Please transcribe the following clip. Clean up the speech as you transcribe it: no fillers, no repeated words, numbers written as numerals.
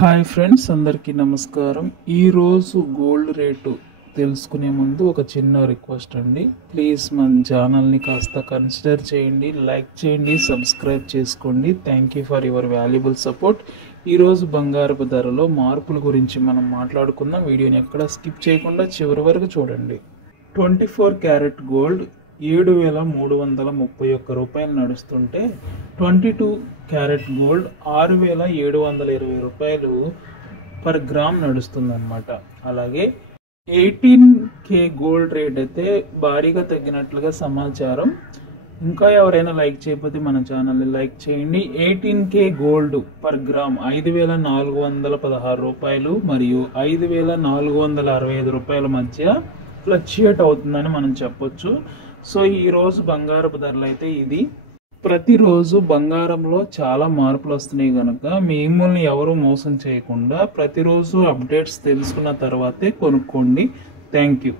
Hi friends, అందరికీ నమస్కారం. ఈరోజు గోల్డ్ రేటు తెలుసుకునే ముందు ఒక చిన్న రిక్వెస్ట్ అండి. ప్లీజ్ మన ఛానల్ని కాస్త కన్సిడర్ చేయండి, లైక్ చేయండి, సబ్స్క్రైబ్ చేసుకోండి. Thank you for your valuable support. ఈరోజు బంగారపు ధరలో మార్పుల గురించి మనం మాట్లాడుకుందాం. వీడియోని ఎక్కడ స్కిప్ చేయకుండా చివరి వరకు చూడండి. 24 క్యారెట్ గోల్డ్ 7,331 రూపాయలు నడుస్తుంటే 22 క్యారెట్ గోల్డ్ 6,720 రూపాయలు పర్ గ్రామ్ నడుస్తుందన్నమాట. అలాగే 18K గోల్డ్ రేట్ అయితే భారీగా తగ్గినట్లుగా సమాచారం. ఇంకా ఎవరైనా లైక్ చేయకపోతే మన ఛానల్ని లైక్ చేయండి. 18K గోల్డ్ పర్ గ్రామ్ 5,416 రూపాయలు మరియు 5,465 రూపాయల మధ్య ఫ్లక్చుయేట్ అవుతుందని మనం చెప్పొచ్చు. సో ఈరోజు బంగారపు ధరలు అయితే ఇది. ప్రతిరోజు బంగారంలో చాలా మార్పులు వస్తున్నాయి కనుక మిమ్మల్ని ఎవరు మోసం చేయకుండా ప్రతిరోజు అప్డేట్స్ తెలుసుకున్న తర్వాతే కొనుక్కోండి. Thank you.